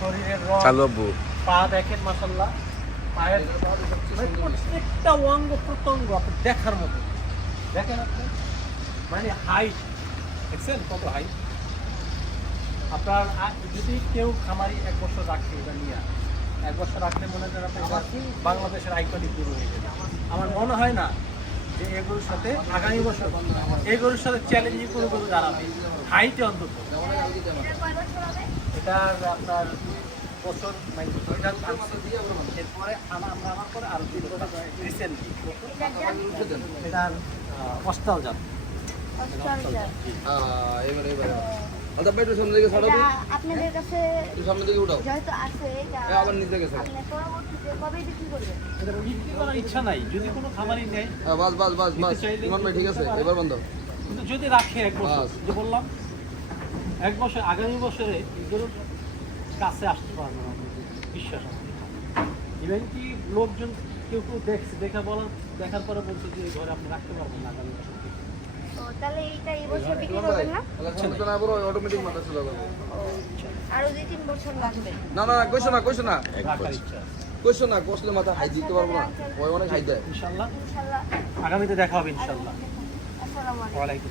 শরীরের রং পা দেখেন মাশাআল্লাহ, পায়ের প্রত্যেকটা অঙ্গ প্রত্যঙ্গ আপনি দেখার মতো। দেখেন আপনি মানে হাইট দেখছেন কত হাইট। আপনার যদি কেউ খামারি 1 বছর রাখে এটা নিয়ে 1 বছর রাখলে মনে করেন আপনি বাংলাদেশের আইকনিক গরু হয়ে যাবে। আমার মনে হয় না যে এই গরুর সাথে আগামী বছর এই গরুর সাথে চ্যালেঞ্জিং কোনো গরু দাঁড়াবে হাইটে অন্তত। এটা আপনার বছর এরপরে আমার পরে আরো রিসেন্টলি এটার অস্টাল জাত। আপনাদের কাছে যেহেতু আছে আবার নিতে গেছে পরবর্তীতে কবে বিক্রি করবেন? এটা বিক্রি করার ইচ্ছা নাই, যদি কোনো খামারি নেয় বাস বাস বাস বাস ইমান ভাই ঠিক আছে এবার বন্ধ। কিন্তু যদি রাখে 1 বছর, যে বললাম 1 বছর আগামী বছরে গরুর কাছে আসতে পারবে না, বিশ্বাস আছে। ইভেন কি লোকজন কেউ কেউ দেখছে, দেখার পরে বলছে যে এই ঘরে আপনি রাখতে পারবেন না আগামী বছর। তাহলে এইটা এই বছর বিক্রি করবেন না? না বড় অটোমেটিক মাথা চলে যাবে। আরো 2-3 বছর লাগবে। না না কইছো না কইছো না রাখার ইচ্ছা কইছো না কষলে মাথা হাই দিতে পারবো না, ওই অনেক হাই দেয়। ইনশাআল্লাহ ইনশাআল্লাহ আগামীতে দেখা হবে ইনশাআল্লাহ। আসসালামু আলাইকুম। ওয়া আলাইকুম।